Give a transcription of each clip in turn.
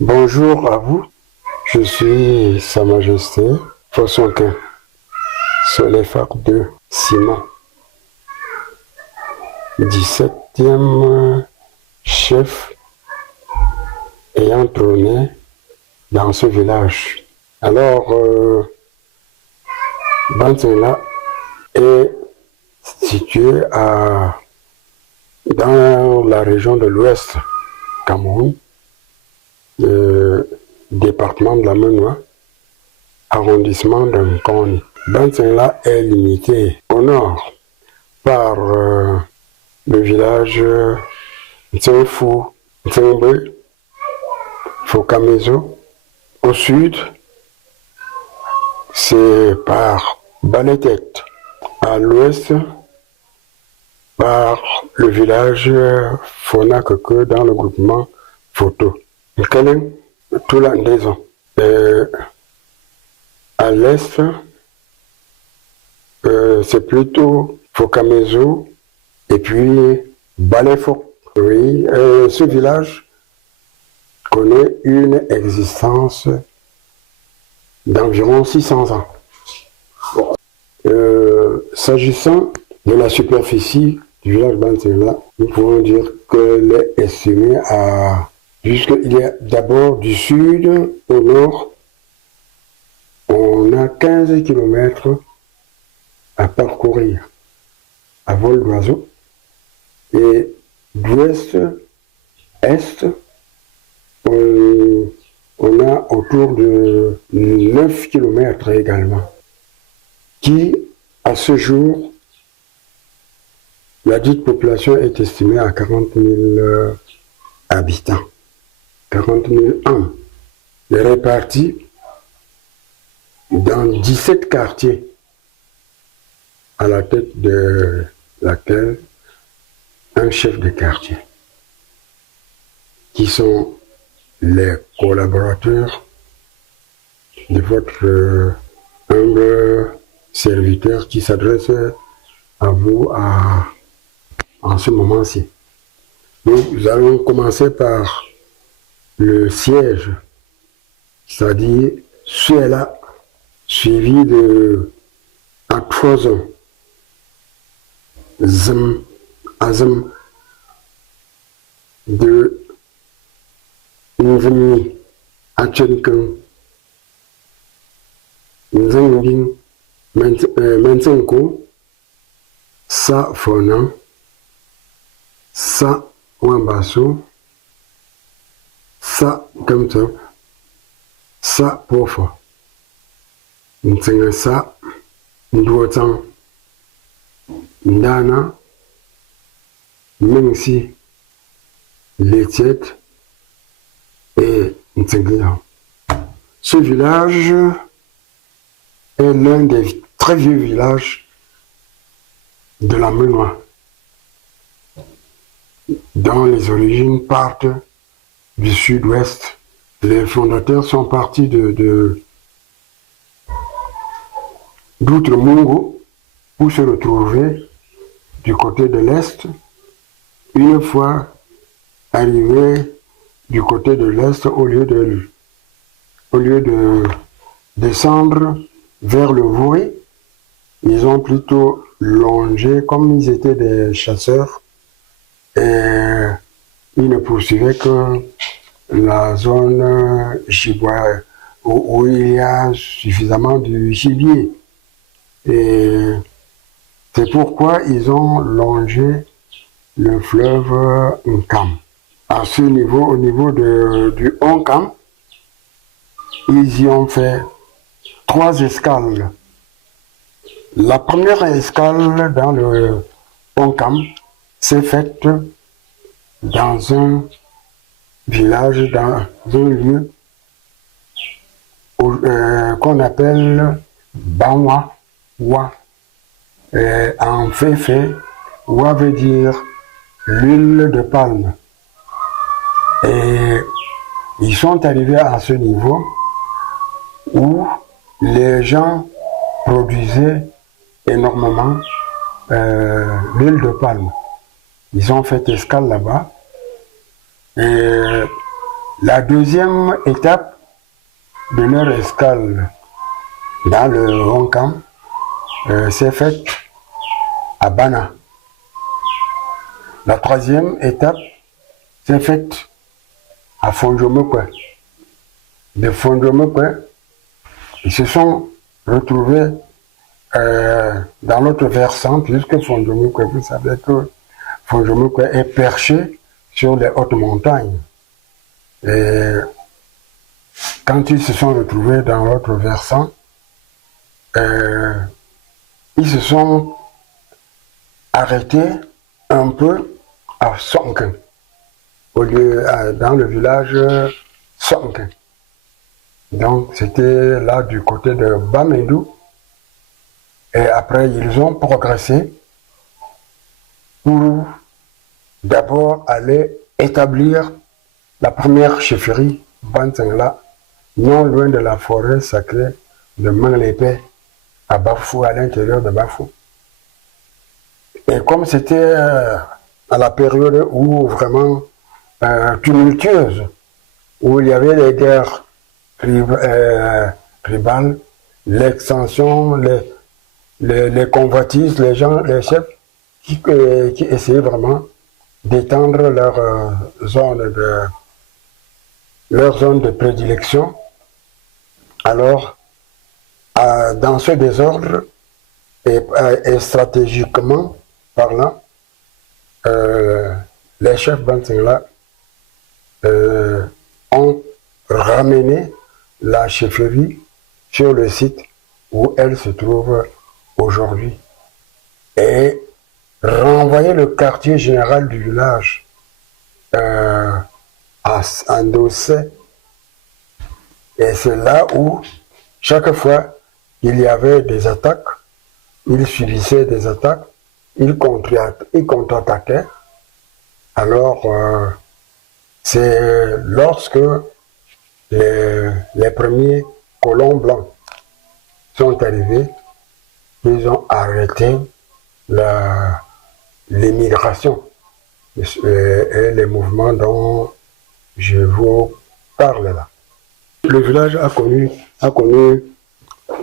Bonjour à vous, je suis Sa Majesté Fosonkin, Solephare de Simon, 17e chef ayant trôné dans ce village. Alors, Bantela est situé dans la région de l'Ouest, Cameroun, département de la Menoie, arrondissement de Nkoni. Bantela est limité au nord par le village Ntsengfu, Ntsengbe, Fokamezo. Au sud, c'est par Baletet. À l'ouest, par le village Fonakeke dans le groupement Photo. Nkelen, tout la maison. À l'est, c'est plutôt Fokamezo et puis Balefo. Oui, ce village connaît une existence d'environ 600 ans. S'agissant de la superficie du village Bantela, nous pouvons dire qu'elle est estimée à... Puisqu'il y a d'abord du sud au nord, on a 15 km à parcourir à vol d'oiseau. Et d'ouest, est, on a autour de 9 km également, qui, à ce jour, la dite population est estimée à 40 000 habitants. 40 000 âmes, répartis dans 17 quartiers, à la tête de laquelle un chef de quartier, qui sont les collaborateurs de votre humble serviteur qui s'adresse à vous en ce moment-ci. Nous allons commencer par le siège, c'est-à-dire Suela, suivi de Akfozon, Zem, Azem, de Nveni, Achenken, Nzengin, Mensenko, Sa Fonan, Sa Wambaso, Sa Kamto, Sa Pofa, Ntengasa, Ndwotan, Ndana, Mengsi, Letiet et Ntenglia. Ce village est l'un des très vieux villages de la Menoie, dont les origines partent du sud-ouest. Les fondateurs sont partis d'Outre-Mungo pour se retrouver du côté de l'est. Une fois arrivés du côté de l'est, au lieu de descendre vers le Voué, ils ont plutôt longé, comme ils étaient des chasseurs, et ils ne poursuivaient que la zone gibois où il y a suffisamment de gibier. Et c'est pourquoi ils ont longé le fleuve Nkam. À ce niveau, au niveau du Nkam, ils y ont fait 3 escales. La première escale dans le Nkam s'est faite dans un village, dans un lieu qu'on appelle Banwa. Wa. En fait, Wa veut dire l'huile de palme. Et ils sont arrivés à ce niveau où les gens produisaient énormément l'huile de palme. Ils ont fait escale là-bas et La deuxième étape de leur escale dans le Roncam s'est faite à Bana. La troisième étape s'est faite à Fondjomekwe. De Fondjomekwe, ils se sont retrouvés dans l'autre versant, puisque Fondjomekwe, vous savez que Fondjomekwe est perché sur les hautes montagnes. Et quand ils se sont retrouvés dans l'autre versant, ils se sont arrêtés un peu à Sonken, dans le village Sonken. Donc c'était là du côté de Bamendou. Et après ils ont progressé pour d'abord aller établir la première chefferie Bantengla, non loin de la forêt sacrée de Manglepé, à Bafou, à l'intérieur de Bafou. Et comme c'était à la période où vraiment tumultueuse, où il y avait des guerres tribales, l'extension, les convoitises, les chefs qui essayaient vraiment d'étendre leur zone de prédilection. Alors, dans ce désordre, et stratégiquement parlant, les chefs Bantengla ont ramené la chefferie sur le site où elle se trouve aujourd'hui et renvoyé le quartier général du village à Ndossé. Et c'est là où, chaque fois qu'il y avait des attaques, ils subissaient des attaques, ils contre-attaquaient. Alors, c'est lorsque les premiers colons blancs sont arrivés, ils ont arrêté l'émigration et les mouvements dont je vous parle là. Le village a connu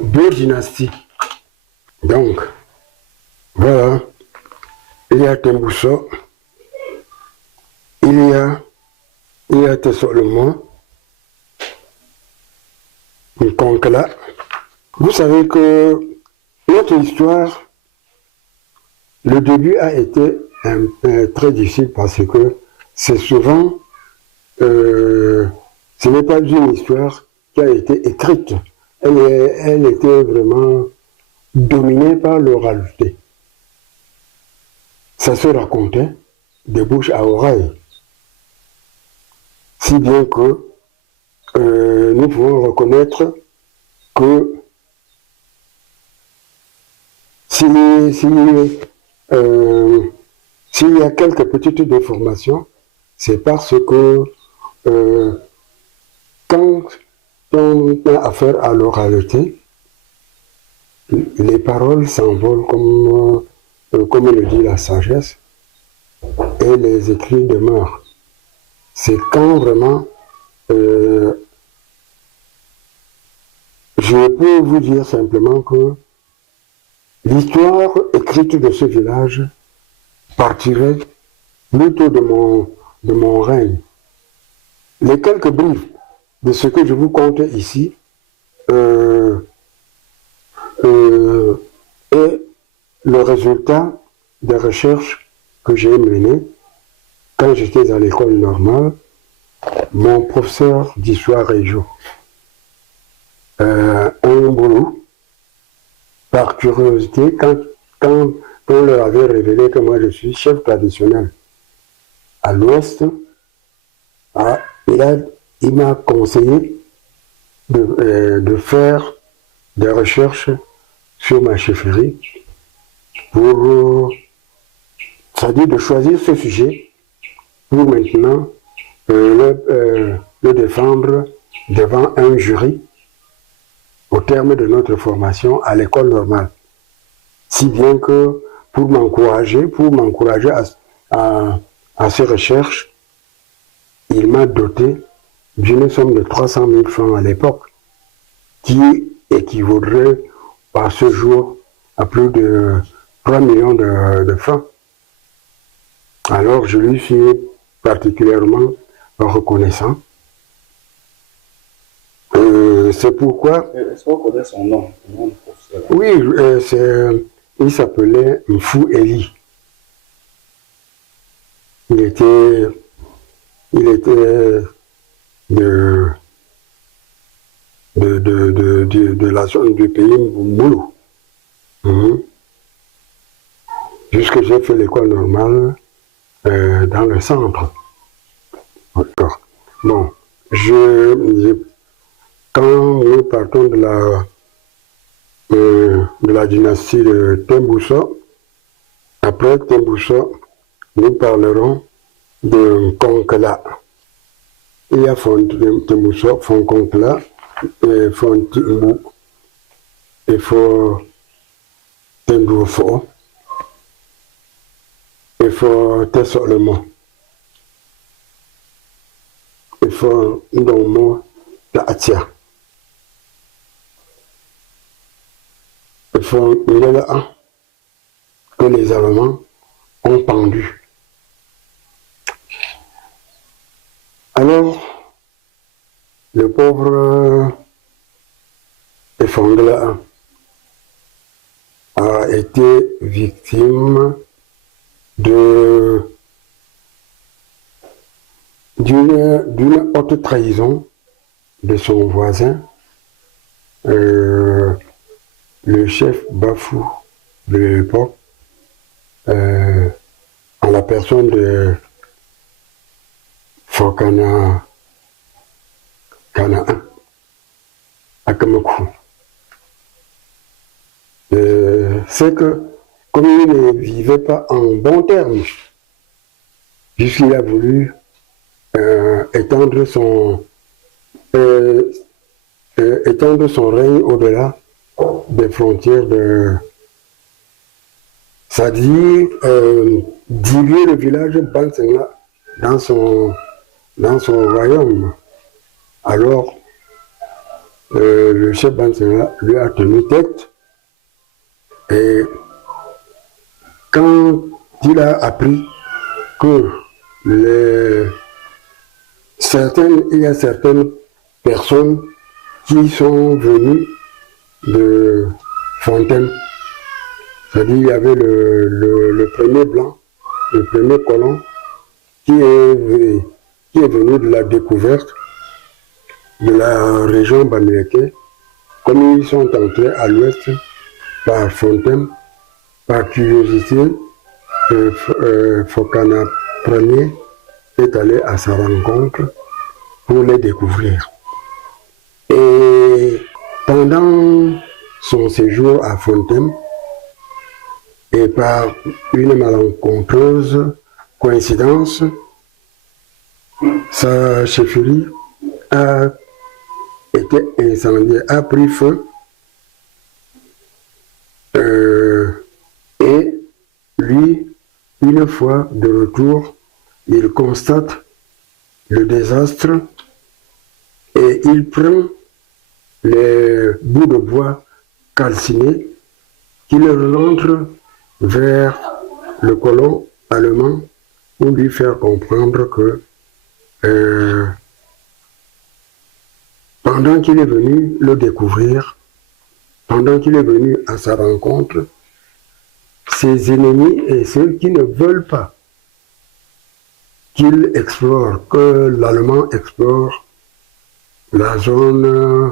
2 dynasties. Donc, voilà, il y a Tembousso, il y a Tessolomon, Konkla. Vous savez que notre histoire, le début a été très difficile parce que c'est souvent, ce n'est pas une histoire qui a été écrite. Elle était vraiment dominée par l'oralité. Ça se racontait de bouche à oreille. Si bien que nous pouvons reconnaître que s'il y a quelques petites déformations, c'est parce que quand on a affaire à l'oralité, les paroles s'envolent comme le dit la sagesse, et les écrits demeurent. C'est quand vraiment je peux vous dire simplement que l'histoire écrite de ce village partirait plutôt de mon règne. Les quelques briefs de ce que je vous conte ici est le résultat des recherches que j'ai menées quand j'étais à l'école normale. Mon professeur d'histoire régio, un boulot, par curiosité, quand on leur avait révélé que moi je suis chef traditionnel à l'ouest, il m'a conseillé de faire des recherches sur ma chefferie c'est-à-dire de choisir ce sujet pour maintenant le défendre devant un jury au terme de notre formation à l'école normale. Si bien que pour m'encourager à ces recherches, il m'a doté d'une somme de 300 000 francs à l'époque, qui équivaudrait par ce jour à plus de 3 millions de francs. Alors je lui suis particulièrement reconnaissant. C'est pourquoi... Est-ce qu'on connaît son nom? Oui, il s'appelait Mfou Eli. Il était de la zone du pays Moulou. Puisque j'ai fait l'école normale dans le centre. D'accord. Bon, quand nous partons de la dynastie de Temboussa, après Temboussa, nous parlerons de Konkela. Il y a Temboussa, Konkela, et Fontimou, et Temboussa, et Tessolemo, et Ndomo Taatia. Il faut que les Allemands ont pendu. Alors, le pauvre Efangla a été victime d'une haute trahison de son voisin, le chef Bafou de l'époque, en la personne de Fokana Kanaan Akamakou. C'est que, comme il ne vivait pas en bon terme, puisqu'il a voulu étendre son règne au-delà des frontières c'est-à-dire diluer le village Bansengla dans son royaume. Alors, le chef Bansengla lui a tenu tête, et quand il a appris que il y a certaines personnes qui sont venues de Fontaine, c'est-à-dire il y avait le premier blanc, le premier colon qui est venu de la découverte de la région Bamileke. Comme ils sont entrés à l'ouest par Fontaine, par curiosité, Fokana Ier est allé à sa rencontre pour les découvrir. Et pendant son séjour à Fontaine, et par une malencontreuse coïncidence, sa chefferie a été incendiée, a pris feu, et lui, une fois de retour, il constate le désastre et il prend les bouts de bois calcinés qu'il rentre vers le colon allemand pour lui faire comprendre que pendant qu'il est venu le découvrir, pendant qu'il est venu à sa rencontre, ses ennemis et ceux qui ne veulent pas qu'il explore, que l'Allemand explore la zone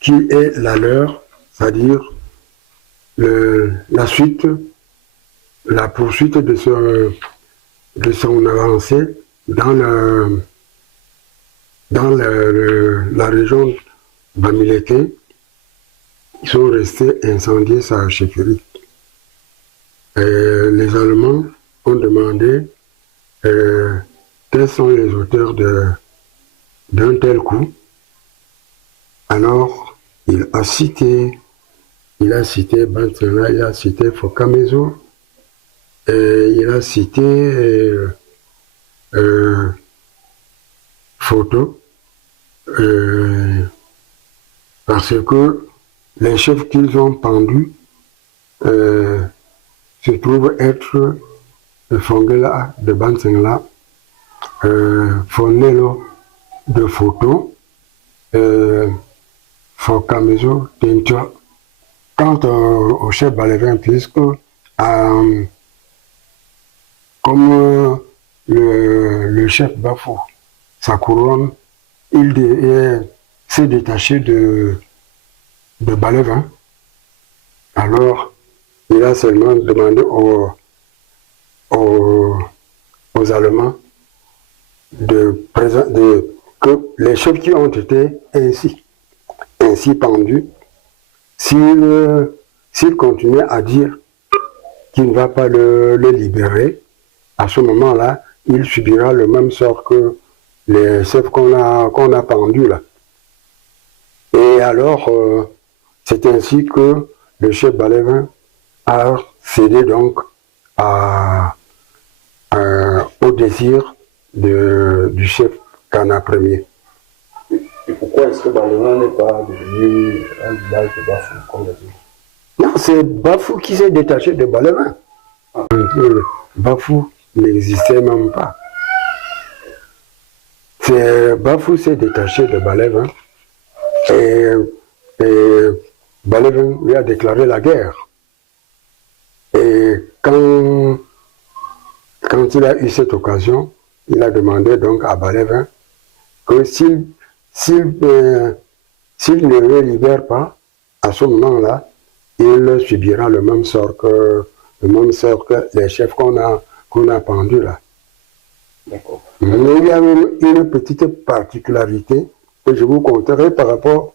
qui est la leur, c'est-à-dire la poursuite de son avancée dans la région Bamileke. Ils sont restés incendiés sa chefferie. Les Allemands ont demandé quels sont les auteurs d'un tel coup. Alors, il a cité Bantena, il a cité Fokamezo, et il a cité photo parce que les chefs qu'ils ont pendus se trouvent être Fongela de Bansengla, Fonelo de photo, Fokamizo Tintua. Quant au chef Balévin, puisque comme le chef Bafou, sa couronne, il s'est détaché de Balévin. Alors, il a seulement demandé aux Allemands que les chefs qui ont été ainsi pendus, s'il continuait à dire qu'il ne va pas le libérer, à ce moment-là, il subira le même sort que les chefs qu'on a pendus là. Et alors, c'est ainsi que le chef Balévin a cédé donc au désir du chef Kana Ier. Et pourquoi est-ce que Balévin n'est pas devenu un village de Bafou comme les autres? Non, c'est Bafou qui s'est détaché de Balévin. Bafou n'existait même pas. Bafou s'est détaché de Balévin et Balévin lui a déclaré la guerre. Et quand il a eu cette occasion, il a demandé donc à Balévin que s'il ne le libère pas, à ce moment-là, il subira le même sort que les chefs qu'on a pendus là. D'accord. Mais il y a une petite particularité que je vous conterai par rapport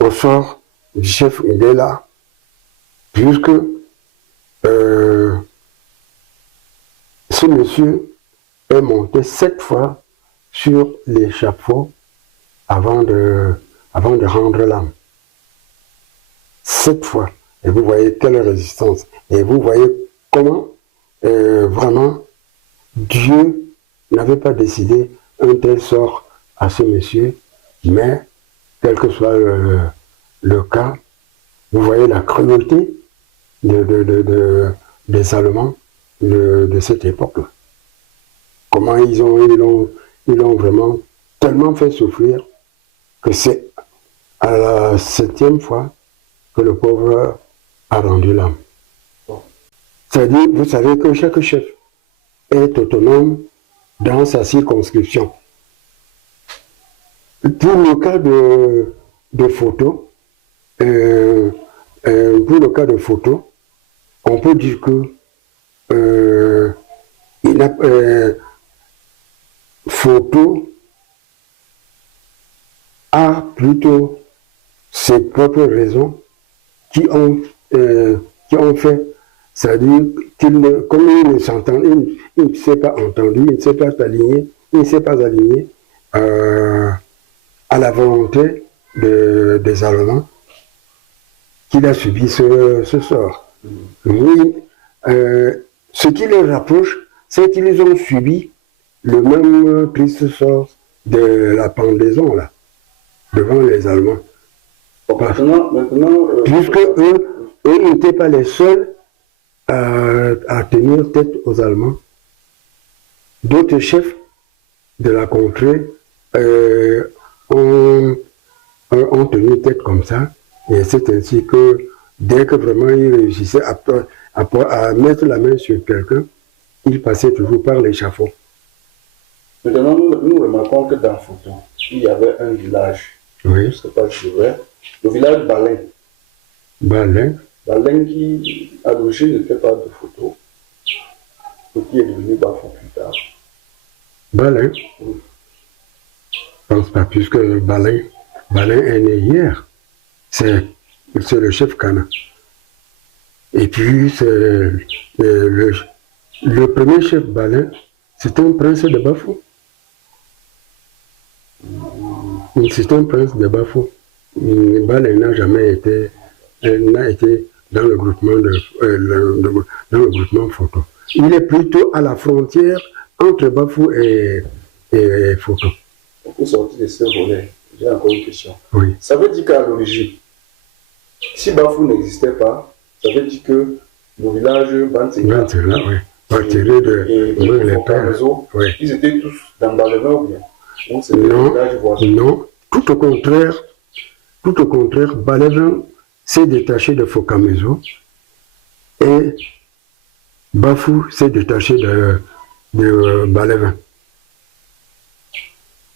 au sort du chef Ngela, puisque ce monsieur est monté 7 fois sur l'échafaud avant de rendre l'âme. 7 fois. Et vous voyez quelle résistance. Et vous voyez comment vraiment Dieu n'avait pas décidé un tel sort à ce monsieur, mais quel que soit le cas, vous voyez la cruauté des Allemands de cette époque-là. Comment ils l'ont vraiment tellement fait souffrir que c'est à la 7e fois que le pauvre a rendu l'âme. C'est-à-dire, vous savez que chaque chef est autonome dans sa circonscription. Pour le cas de photo, on peut dire que Photo a plutôt ses propres raisons qui ont fait, c'est-à-dire comme il ne s'entend, il ne s'est pas entendu, il ne s'est pas aligné à la volonté des Allemands, qu'il a subi ce sort. Oui, ce qui les rapproche, c'est qu'ils ont subi le même triste sort de la pendaison là, devant les Allemands. Puisque eux n'étaient pas les seuls à tenir tête aux Allemands. D'autres chefs de la contrée ont tenu tête comme ça. Et c'est ainsi que dès que vraiment ils réussissaient à mettre la main sur quelqu'un, ils passaient toujours par l'échafaud. Maintenant, nous remarquons que dans Photo, il y avait un village. Oui. Je ne sais pas si c'est vrai. Le village Balin. Balin qui, à l'origine, n'était pas de Photo, et qui est devenu Bafou plus tard. Balin. Oui. Je ne pense pas, puisque Balin est né hier. C'est le chef Kana. Et puis, le premier chef Balin, c'est un prince de Bafou. C'est un prince de Bafou. Balin n'a jamais été dans le groupement dans le groupement Photo. Il est plutôt à la frontière entre Bafou et Photo. On peut sortir de ce volet. J'ai encore une question. Oui. Ça veut dire qu'à l'origine, si Bafou n'existait pas, ça veut dire que le village Bantenga Oui. Tiré de et les pères. Oui. Ils étaient tous dans Balevin ou bien? Non. Tout au contraire, Balevin s'est détaché de Fokamezo et Bafou s'est détaché de Balevin.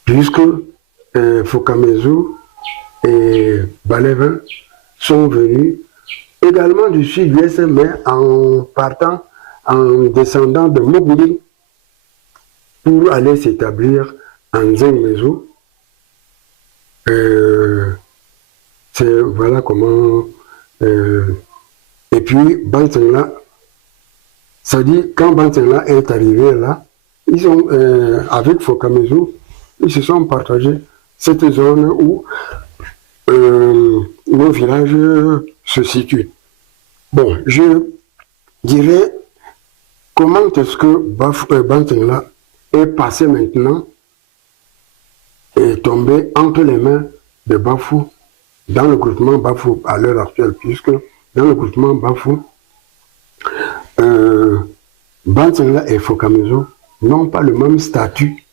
Puisque Fokamezo et Balevin sont venus également du sud-ouest, mais en descendant de Mogouli pour aller s'établir en Zengmezo. Voilà comment. Et puis, Bantengla, ça dit, quand Bantengla est arrivé là, ils ont, avec Fokamezo, ils se sont partagés cette zone où nos villages se situent. Bon, je dirais comment est-ce que Bantengla est passé maintenant et tombé entre les mains de Bafou dans le groupement Bafou à l'heure actuelle, puisque dans le groupement Bafou, Bantengla et Fokamezo n'ont pas le même statut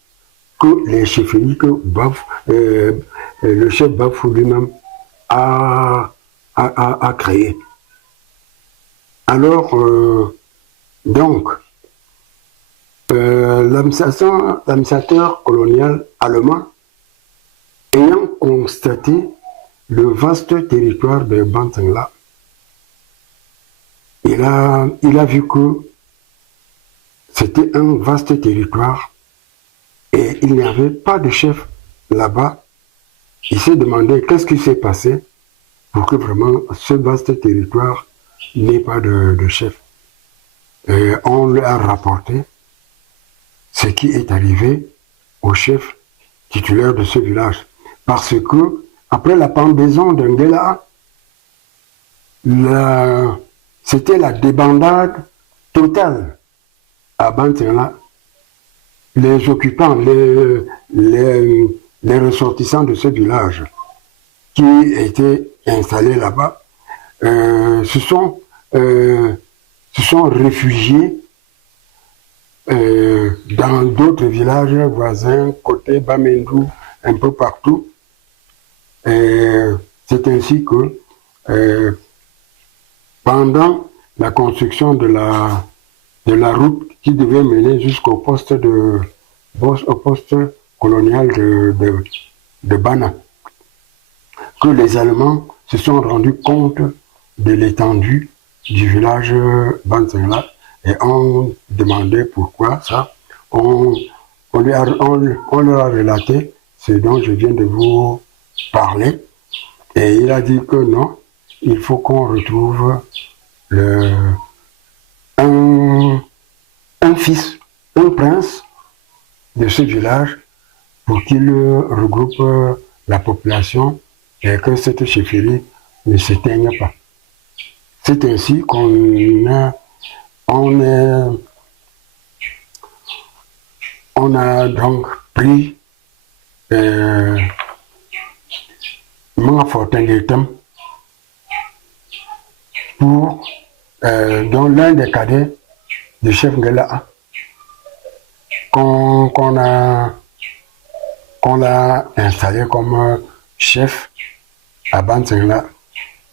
que les chefferies que le chef Bafou lui-même a créé. Alors, donc, l'administrateur colonial allemand, ayant constaté le vaste territoire de Bantengla, il a vu que c'était un vaste territoire et il n'y avait pas de chef là-bas. Il s'est demandé qu'est-ce qui s'est passé pour que vraiment ce vaste territoire n'ait pas de chef. Et on lui a rapporté ce qui est arrivé au chef titulaire de ce village. Parce que, après la pendaison de Ngela, c'était la débandade totale à Bantengla. Les occupants, les ressortissants de ce village qui étaient installés là-bas se sont réfugiés dans d'autres villages voisins, côté Bamendou, un peu partout. C'est ainsi que pendant la construction de la route qui devait mener jusqu'au poste colonial de Bana, que les Allemands se sont rendus compte de l'étendue du village Bantengla et ont demandé pourquoi ça. On leur a relaté ce dont je viens de vous parler et il a dit que non, il faut qu'on retrouve un fils, un prince de ce village pour qu'il regroupe la population et que cette chefferie ne s'éteigne pas. C'est ainsi qu'on a donc pris Mangafortengetem pour dont l'un des cadets du chef Ngela qu'on l'a installé comme chef à Bantengla.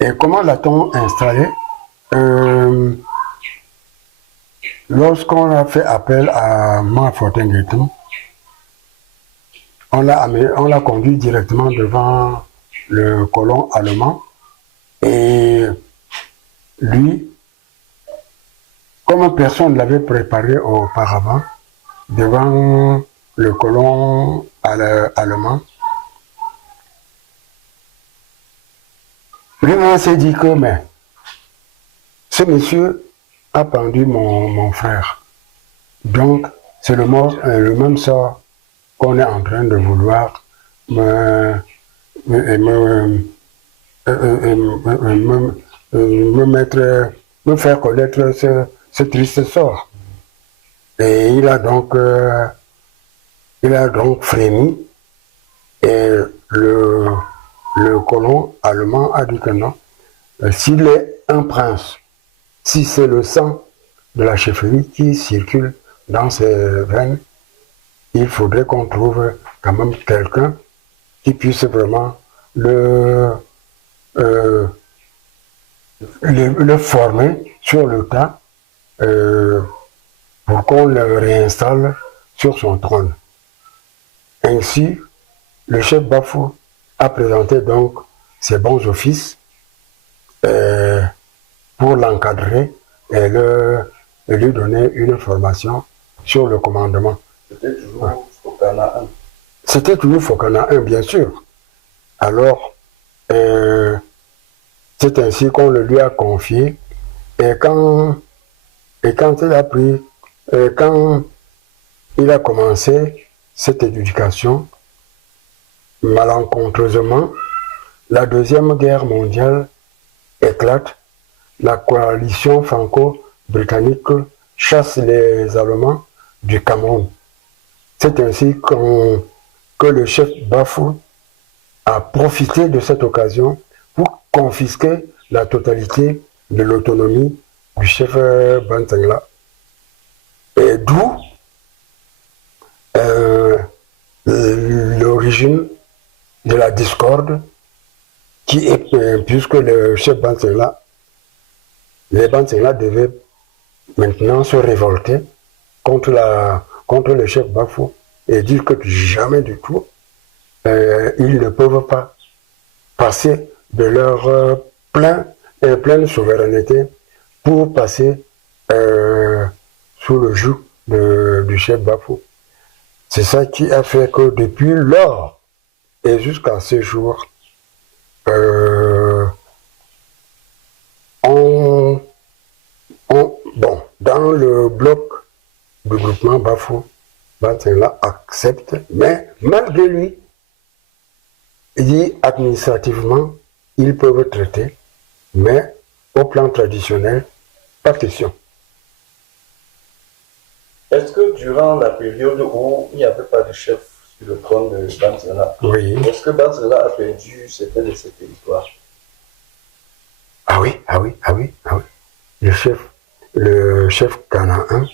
Et comment l'a-t-on installé? Lorsqu'on a fait appel à Mangafortengetem, on l'a conduit directement devant le colon allemand et lui, comme personne ne l'avait préparé auparavant, devant le colon allemand, lui-même s'est dit que mais, ce monsieur a pendu mon frère. Donc, c'est le même sort qu'on est en train de vouloir me faire connaître ce triste sort. Et il a donc frémi Et le colon allemand a dit que non. S'il est un prince, si c'est le sang de la chefferie qui circule dans ses veines, il faudrait qu'on trouve quand même quelqu'un qui puisse vraiment le former sur le tas pour qu'on le réinstalle sur son trône. Ainsi, le chef Bafou a présenté donc ses bons offices pour l'encadrer et lui donner une formation sur le commandement. C'était toujours Fokana 1. C'était toujours Fokana 1, bien sûr. Alors, c'est ainsi qu'on le lui a confié. Et quand il a commencé cette éducation, malencontreusement, la Deuxième Guerre mondiale éclate. La coalition franco-britannique chasse les Allemands du Cameroun. C'est ainsi que le chef Bafou a profité de cette occasion pour confisquer la totalité de l'autonomie du chef Bantangla. Et d'où l'origine de la discorde qui est, puisque le chef Bantangla, les Bantangla devaient maintenant se révolter contre le chef Bafou et dire que jamais du tout ils ne peuvent pas passer de leur pleine souveraineté pour passer sous le joug du chef Bafou. C'est ça qui a fait que depuis lors et jusqu'à ce jour, dans le bloc du groupement Bafou, Bantangla accepte, mais malgré lui, il dit administrativement, ils peuvent traiter, mais au plan traditionnel, pas question. Est-ce que durant la période où il n'y avait pas de chef sur le trône de Bantangla, oui. Est-ce que Bantangla a perdu certains de ses territoires? Ah oui. Le chef Canaan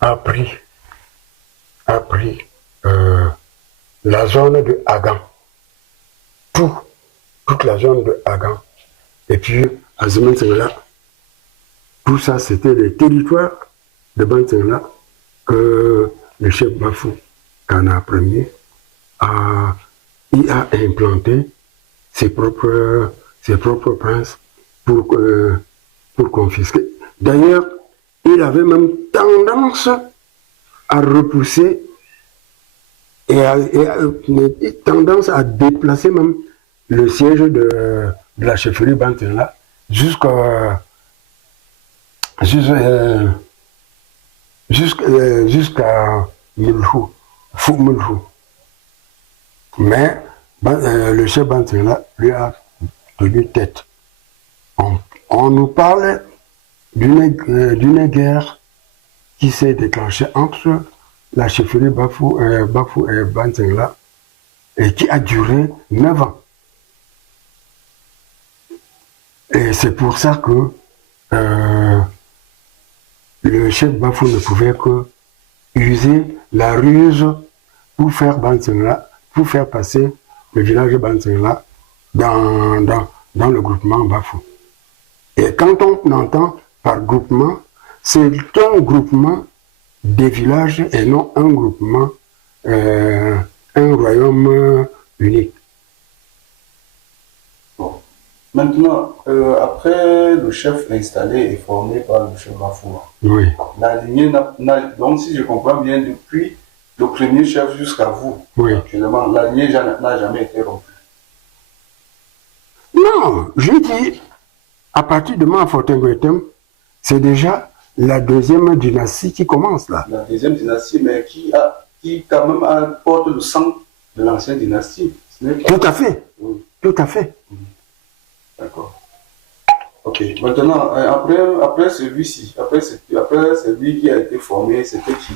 a pris la zone de Hagan, toute la zone de Hagan. Et puis, à Bantangla, tout ça, c'était les territoires de Bantangla que le chef Bafou, Kana Ier, a implanté ses propres princes pour confisquer. D'ailleurs, il avait même tendance à repousser et tendance à déplacer même le siège de la chefferie Bantangla jusqu'à Mulhou, Fou-Mulhou. Mais le chef Bantangla lui a tenu tête. On nous parle d'une guerre qui s'est déclenchée entre la chefferie Bafou et Bantangla et qui a duré 9 ans. Et c'est pour ça que le chef Bafou ne pouvait que user la ruse pour faire Bantangla, pour faire passer le village de Bantangla dans le groupement Bafou. Et quand on entend par groupement, c'est un groupement des villages et non un groupement, un royaume unique. Bon. Maintenant, après le chef installé et formé par le chef Bafou, oui. La lignée donc si je comprends bien, depuis le premier chef jusqu'à vous, oui. Actuellement, la lignée n'a jamais été rompue. Non, je dis, à partir de Mafortingwetem, c'est déjà la deuxième dynastie qui commence là. La deuxième dynastie, mais qui quand même porte le sang de l'ancienne dynastie. Tout à fait. Oui. Tout à fait. D'accord. Ok. Maintenant, après celui-ci, après celui qui a été formé, c'était qui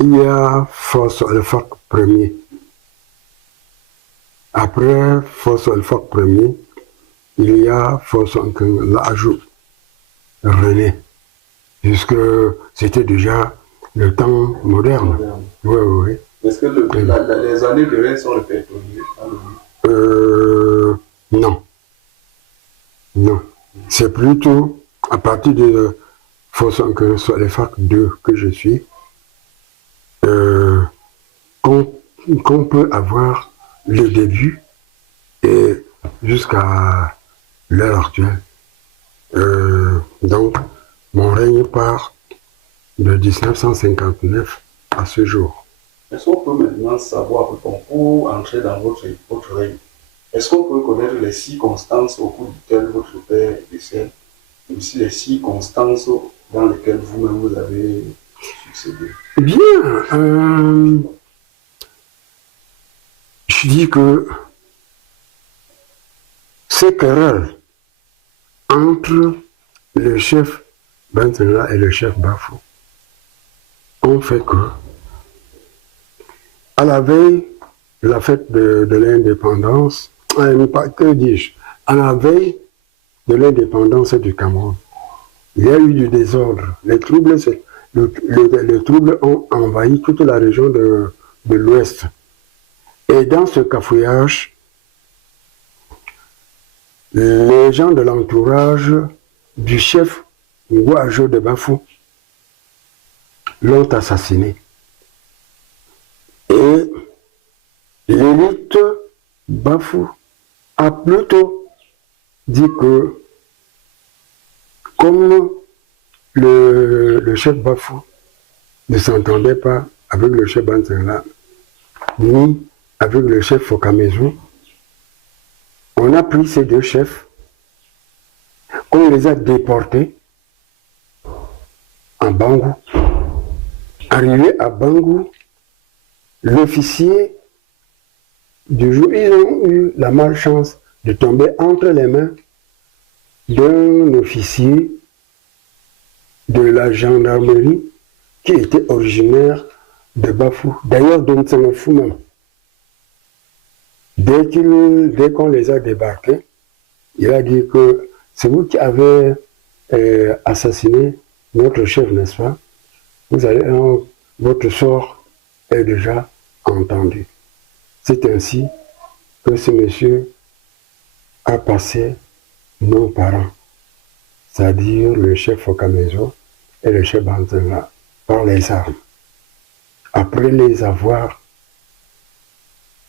il y a le Fort Premier. Après Fosso El Foc premier, il y a Fosso l'ajout René, puisque c'était déjà le temps moderne. Oui, oui. Est-ce que les années de règne sont répertoriées? Non. Non. C'est plutôt à partir de Fosso El Foc 2 que je suis qu'on peut avoir le début et jusqu'à l'heure actuelle. Donc, mon règne part de 1959 à ce jour. Est-ce qu'on peut maintenant savoir, pour entrer dans votre règne, est-ce qu'on peut connaître les circonstances au cours duquel votre père décède, et aussi les circonstances dans lesquelles vous-même vous avez succédé? Bien, je dis que ces querelles entre le chef Bantangla et le chef Bafou ont fait que, à la veille de la fête de l'indépendance, que dis-je, à la veille de l'indépendance du Cameroun, il y a eu du désordre. Les troubles ont envahi toute la région de l'Ouest. Et dans ce cafouillage, les gens de l'entourage du chef Ngouajo de Bafou l'ont assassiné. Et l'élite Bafou a plutôt dit que, comme le chef Bafou ne s'entendait pas avec le chef Bantangla, ni avec le chef Fokamezou, on a pris ces deux chefs, on les a déportés en Bangou. Arrivé à Bangou, l'officier du jour, ils ont eu la malchance de tomber entre les mains d'un officier de la gendarmerie qui était originaire de Bafou, d'ailleurs de Ntsangafou même. Dès qu'on les a débarqués, il a dit que c'est vous qui avez assassiné notre chef, n'est-ce pas? Votre sort est déjà entendu. C'est ainsi que ce monsieur a passé nos parents, c'est-à-dire le chef Fokamezo et le chef Bantangla, par les armes. Après les avoir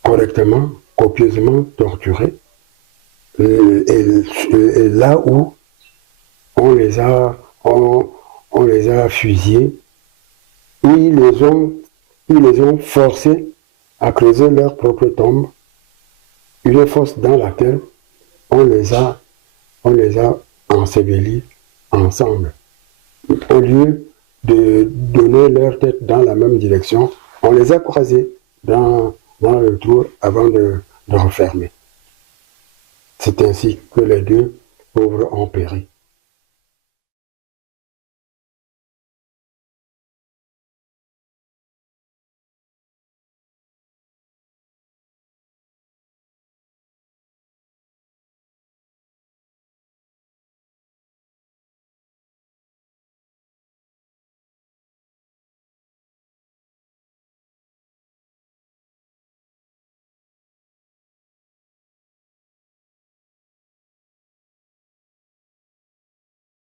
correctement, copieusement torturés, et là où on les a fusillés, ils les ont forcés à creuser leur propre tombe, une fosse dans laquelle on les a ensevelis ensemble. Au lieu de donner leur tête dans la même direction, on les a croisés dans le trou avant de refermer. C'est ainsi que les deux pauvres ont péri.